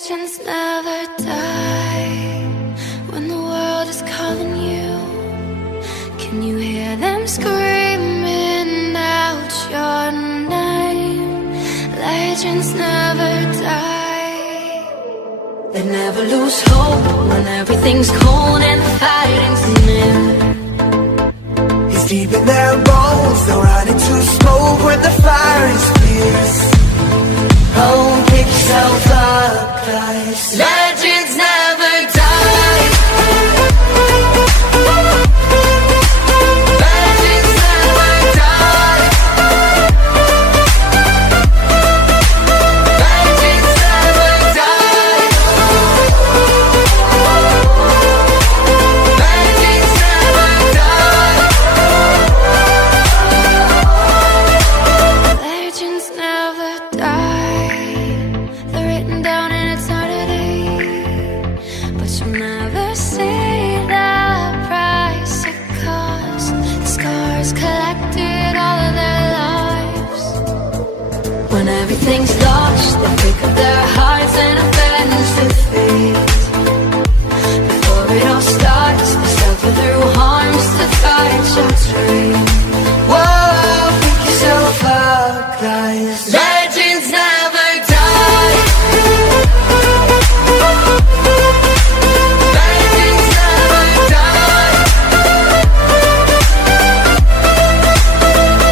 Legends never die when the world is calling you. Can you hear them screaming out your name? Legends never die. They never lose hope when everything's cold and the fighting's near. It's deep in their bones, they'll run into smoke when the fire is fierce. Oh, pick yourself up, guys. Legends never die. Legends never die. Legends never die. Legends never die. Legends never die. They're written down in eternity, but you'll never see the price it cost. The scars collected all of their lives. When everything's lost, they pick up their hearts and avenge defeat. Before it all starts, they suffer through harms to fight your dream. Whoa, pick yourself up, guys. Legends never die. Legends never die.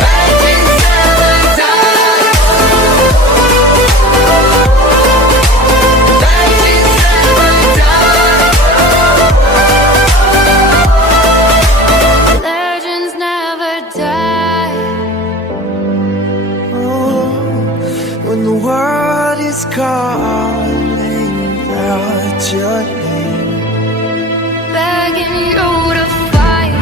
Legends never die. Legends never die. Legends never die. Oh, when the world is calling out your name, Begging you to fight.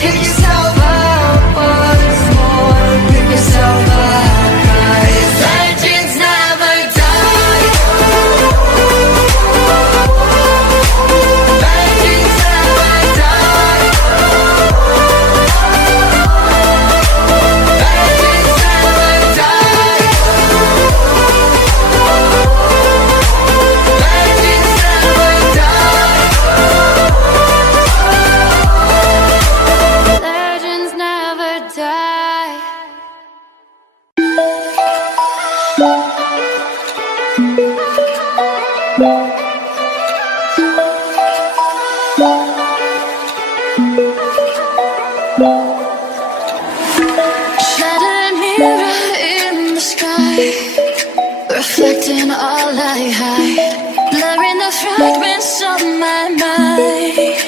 pick yourself up once more. Pick yourself up, guys. Legends never die. Legends never die. Legends never die. Legends never die. Legends never die. Shattered mirror in the sky, reflecting all I hide, blurring the fragments of my mind.